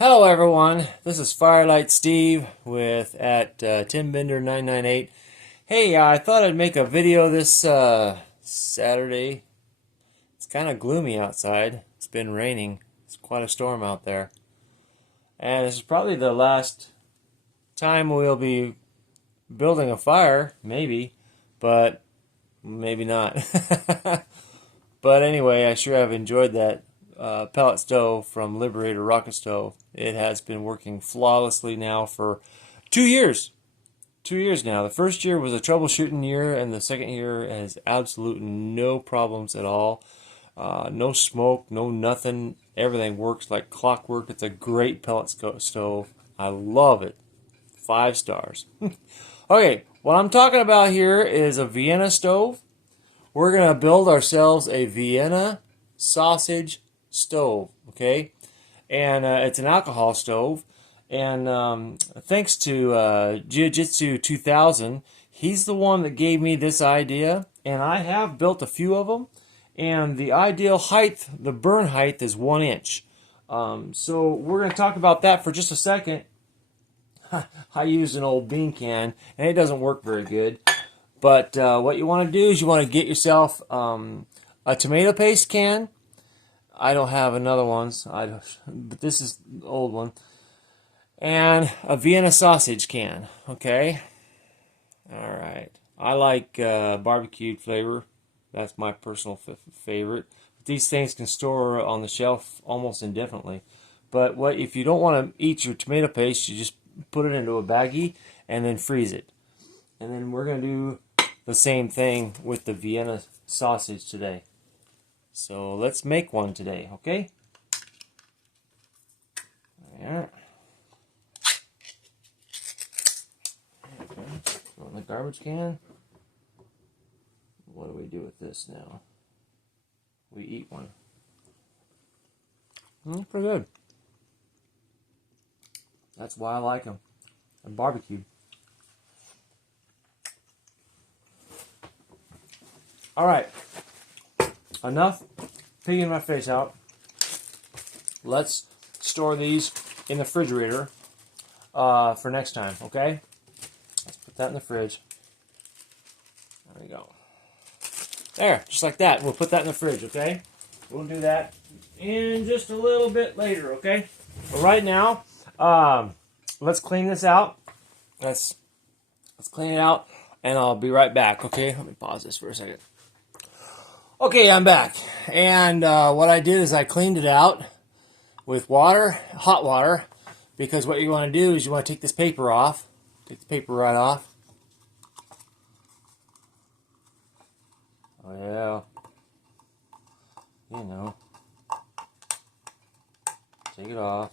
Hello everyone, this is Firelight Steve with at TimBender998. Hey, I thought I'd make a video this Saturday. It's kind of gloomy outside. It's been raining. It's quite a storm out there. And this is probably the last time we'll be building a fire, maybe, but maybe not. But anyway, I sure have enjoyed that pellet stove from Liberator Rocket Stove. It has been working flawlessly now for 2 years. 2 years now. The first year was a troubleshooting year, and the second year has absolutely no problems at all. No smoke, no nothing. Everything works like clockwork. It's a great pellet stove. I love it. 5 stars. Okay, what I'm talking about here is a Vienna stove. We're going to build ourselves a Vienna sausage stove, okay? And it's an alcohol stove. And thanks to Jiu-Jitsu 2000, he's the one that gave me this idea. And I have built a few of them. And the ideal height, the burn height, is 1 inch. So we're going to talk about that for just a second. I used an old bean can, and it doesn't work very good. But what you want to do is you want to get yourself a tomato paste can. I don't have another one, but this is the old one. And a Vienna sausage can, okay? All right. I like barbecued flavor. That's my personal favorite. These things can store on the shelf almost indefinitely. But what if you don't want to eat your tomato paste, you just put it into a baggie and then freeze it. And then we're going to do the same thing with the Vienna sausage today. So let's make one today, okay? There. Throw in the garbage can. What do we do with this now? We eat one. Pretty good. That's why I like them. And barbecued. Alright. Enough peeing my face out. Let's store these in the refrigerator for next time, okay? Let's put that in the fridge. There we go. There, just like that. We'll put that in the fridge, okay? We'll do that in just a little bit later, okay? But right now, let's clean this out. Let's clean it out, and I'll be right back, okay? Let me pause this for a second. Okay, I'm back. And what I did is I cleaned it out with water, hot water, because what you want to do is you want to take this paper off. Take the paper right off. Oh, yeah. You know. Take it off.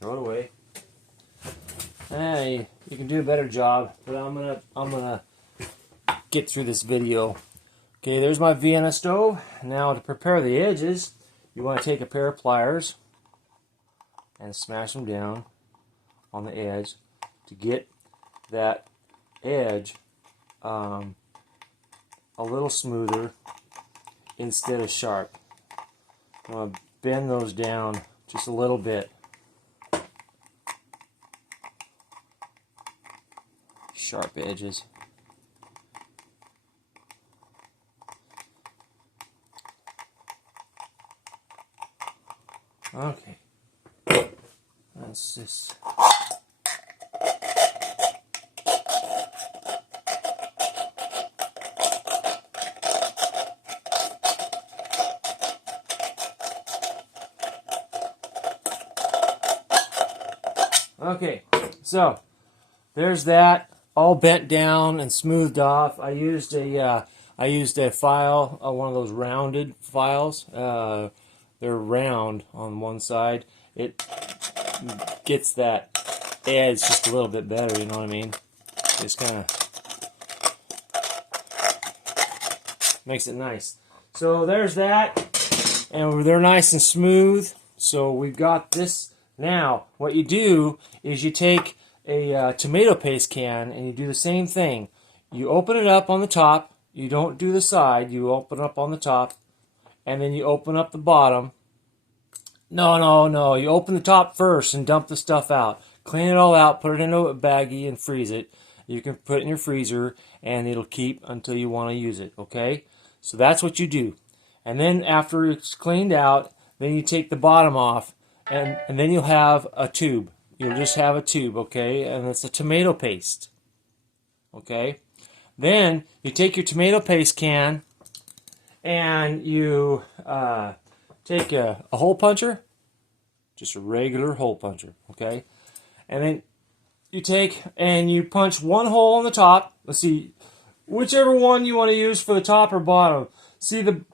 Throw it away. Hey, you can do a better job, but I'm gonna get through this video. Okay, there's my Vienna stove. Now to prepare the edges, you want to take a pair of pliers and smash them down on the edge to get that edge a little smoother instead of sharp. I'm going to bend those down just a little bit. Sharp edges. Okay. Let's just... Okay, so there's that all bent down and smoothed off. I used a file, one of those rounded files. They're round on one side. It gets that edge just a little bit better, you know what I mean? Just kind of makes it nice. So there's that, and they're nice and smooth. So we've got this. Now, what you do is you take a tomato paste can and you do the same thing. You open it up on the top. You don't do the side. You open it up on the top, and then you open up the bottom. No. You open the top first and dump the stuff out. Clean it all out, put it in a baggie and freeze it. You can put it in your freezer and it'll keep until you want to use it, okay? So that's what you do. And then after it's cleaned out, then you take the bottom off and then you'll have a tube. You'll just have a tube, okay? And it's a tomato paste, okay? Then you take your tomato paste can and you take a hole puncher, just a regular hole puncher, okay? And then you take and you punch one hole on the top. Let's see, whichever one you want to use for the top or bottom. See the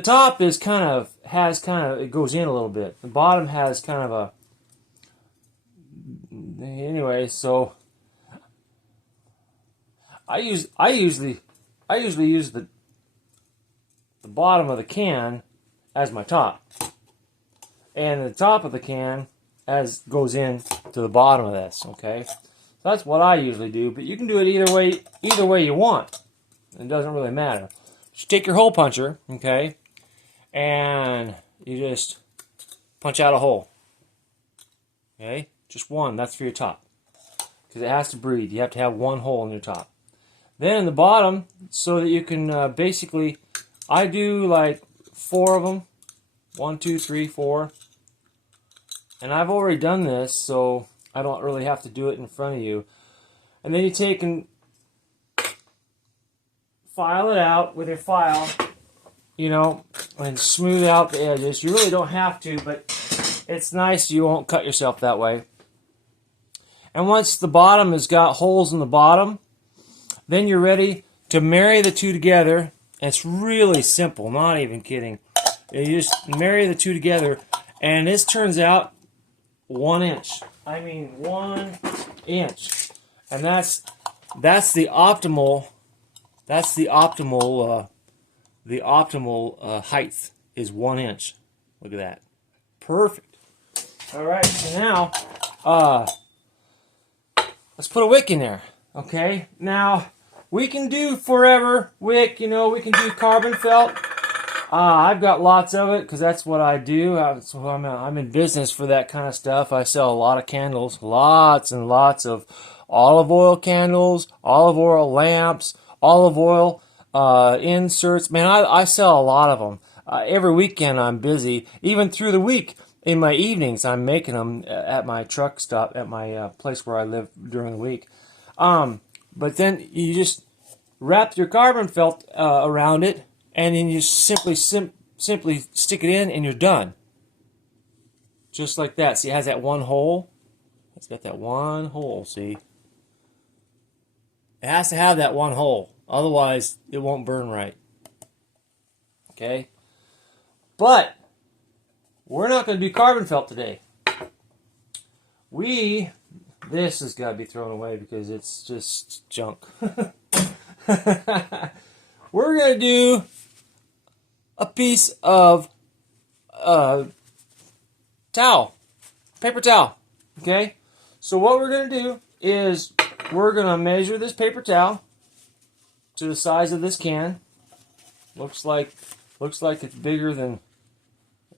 top is it goes in a little bit. The bottom has kind of a, anyway, so I usually use the bottom of the can as my top, and the top of the can goes in to the bottom of this. Okay, so that's what I usually do. But you can do it either way you want. It doesn't really matter. Just take your hole puncher, okay, and you just punch out a hole. Okay, just one. That's for your top, because it has to breathe. You have to have one hole in your top. Then in the bottom, so that you can basically, I do like 4 of them. 1, 2, 3, 4. And I've already done this, so I don't really have to do it in front of you. And then you take and file it out with your file, you know, and smooth out the edges. You really don't have to, but it's nice. You won't cut yourself that way. And once the bottom has got holes in the bottom, then you're ready to marry the two together. And it's really simple, not even kidding. You just marry the two together, and this turns out 1 inch. I mean 1 inch, and that's the optimal. That's the optimal. The optimal height is 1 inch. Look at that, perfect. All right, so now let's put a wick in there. Okay, now we can do forever wick. You know, we can do carbon felt. I've got lots of it because that's what I do. So I'm in business for that kind of stuff. I sell a lot of candles, lots and lots of olive oil candles, olive oil lamps, olive oil inserts. Man, I sell a lot of them. Every weekend I'm busy. Even through the week, in my evenings, I'm making them at my truck stop, at my place where I live during the week. But then you just wrap your carbon felt around it, and then you simply stick it in, and you're done. Just like that. See, it has that one hole. It's got that one hole, see? It has to have that one hole. Otherwise, it won't burn right. Okay? But we're not going to do carbon felt today. This has got to be thrown away because it's just junk. We're going to do a piece of towel, paper towel. Okay? So what we're going to do is we're going to measure this paper towel to the size of this can. Looks like it's bigger than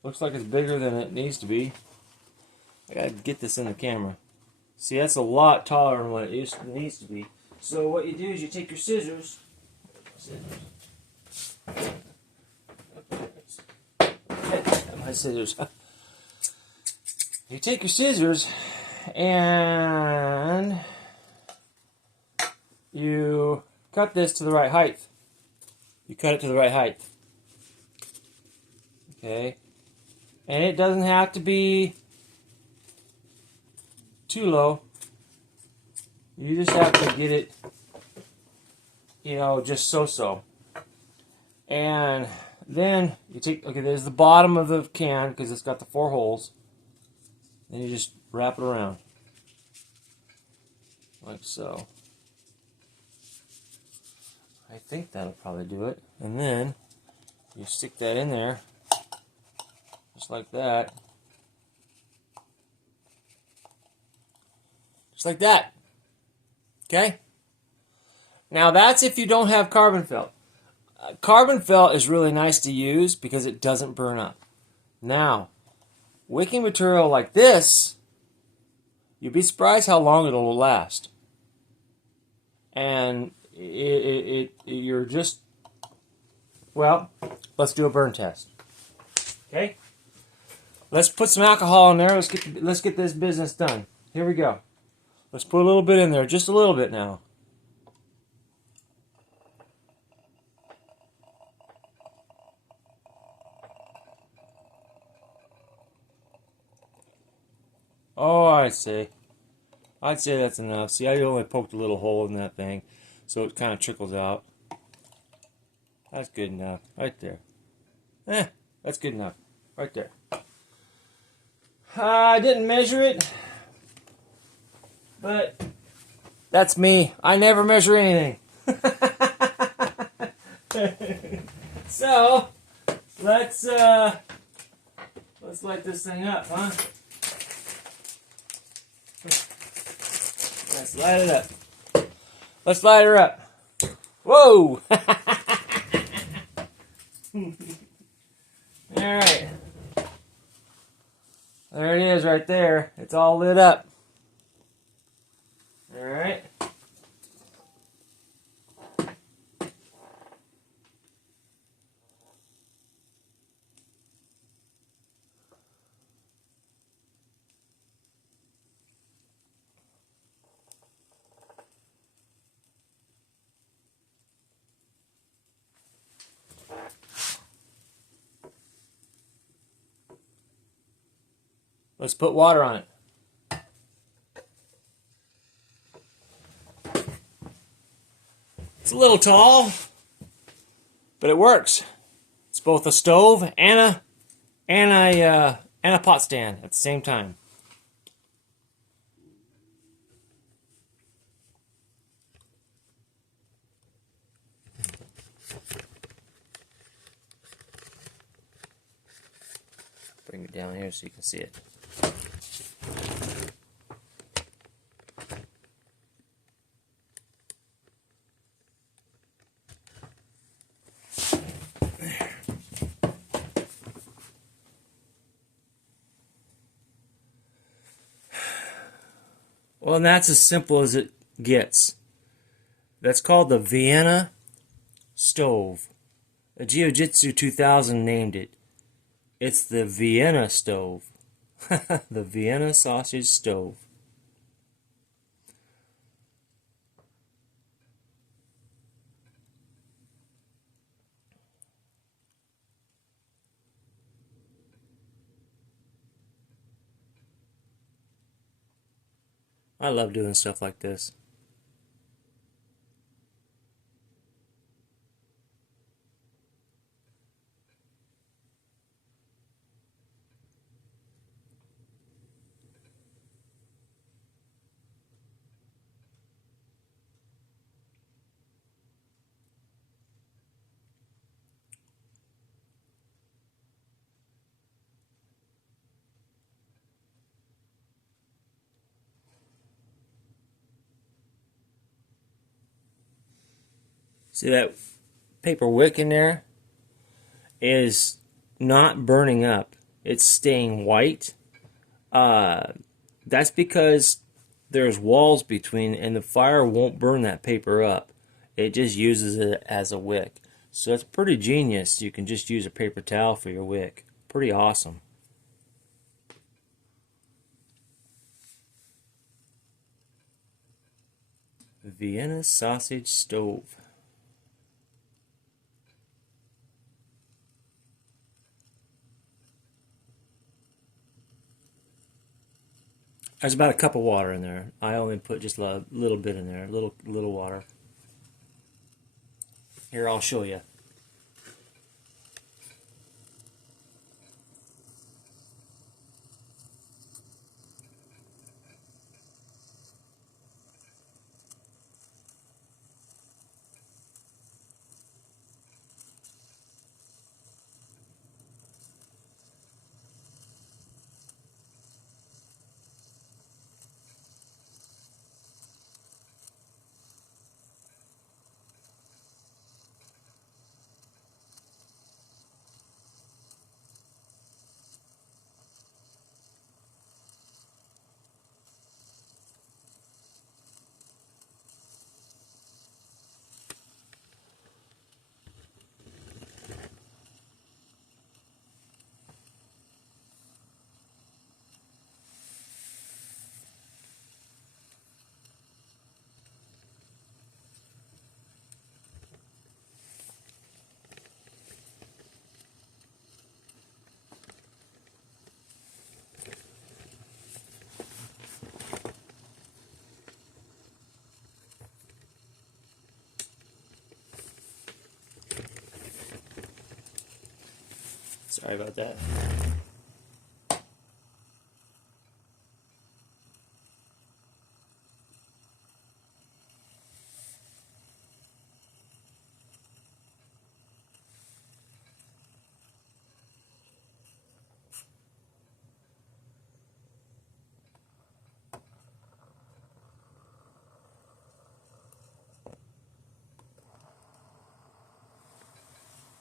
it needs to be. I got to get this in the camera. See, that's a lot taller than what it needs to be. So what you do is you take your scissors. My scissors. You take your scissors and you cut this to the right height. You cut it to the right height. Okay? And it doesn't have to be too low. You just have to get it, you know, just so. And then you take, okay, there's the bottom of the can because it's got the 4 holes. Then you just wrap it around. Like so. I think that'll probably do it. And then you stick that in there. Just like that. Just like that. Okay? Now that's if you don't have carbon felt. Carbon felt is really nice to use because it doesn't burn up. Now, wicking material like this, you'd be surprised how long it'll last. And you're just, well, let's do a burn test. Okay? Let's put some alcohol in there. Let's get this business done. Here we go. Let's put a little bit in there, just a little bit now. Oh, I see. I'd say that's enough. See, I only poked a little hole in that thing, so it kind of trickles out. That's good enough, right there. That's good enough, right there. I didn't measure it, but that's me. I never measure anything. So let's light this thing up, huh? Let's light it up. Let's light her up. Whoa! Alright. There it is right there. It's all lit up. Alright. Let's put water on it. It's a little tall, but it works. It's both a stove and a pot stand at the same time. Bring it down here so you can see it. Well, and that's as simple as it gets. That's called the Vienna stove. The Jiu-Jitsu 2000 named it. It's the Vienna stove. The Vienna sausage stove. I love doing stuff like this. See that paper wick in there is not burning up. It's staying white. That's because there's walls between, and the fire won't burn that paper up. It just uses it as a wick. So it's pretty genius. You can just use a paper towel for your wick. Pretty awesome. Vienna sausage stove. There's about a cup of water in there. I only put just a little bit in there, little water. Here, I'll show you. Sorry about that.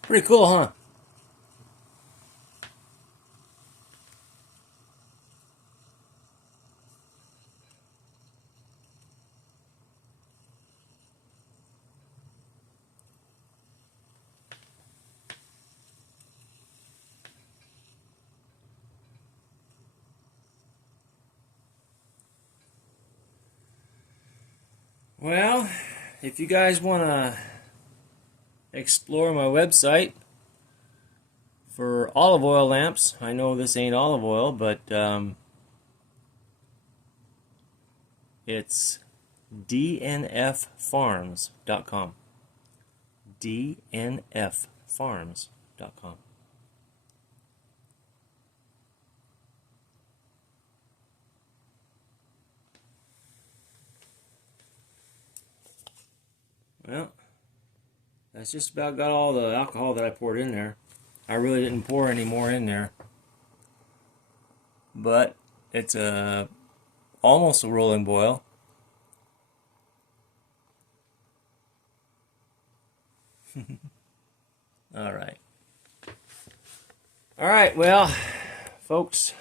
Pretty cool, huh? Well, if you guys want to explore my website for olive oil lamps, I know this ain't olive oil, but it's dnffarms.com. dnffarms.com. Well, that's just about got all the alcohol that I poured in there. I really didn't pour any more in there, but it's almost a rolling boil. All right. All right, well, folks.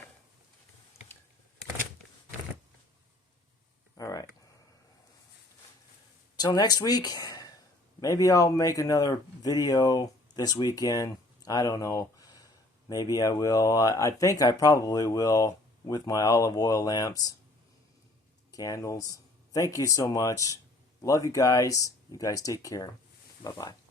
All right. Till next week, maybe I'll make another video this weekend. I don't know. Maybe I will. I think I probably will with my olive oil lamps, candles. Thank you so much. Love you guys. You guys take care. Bye-bye.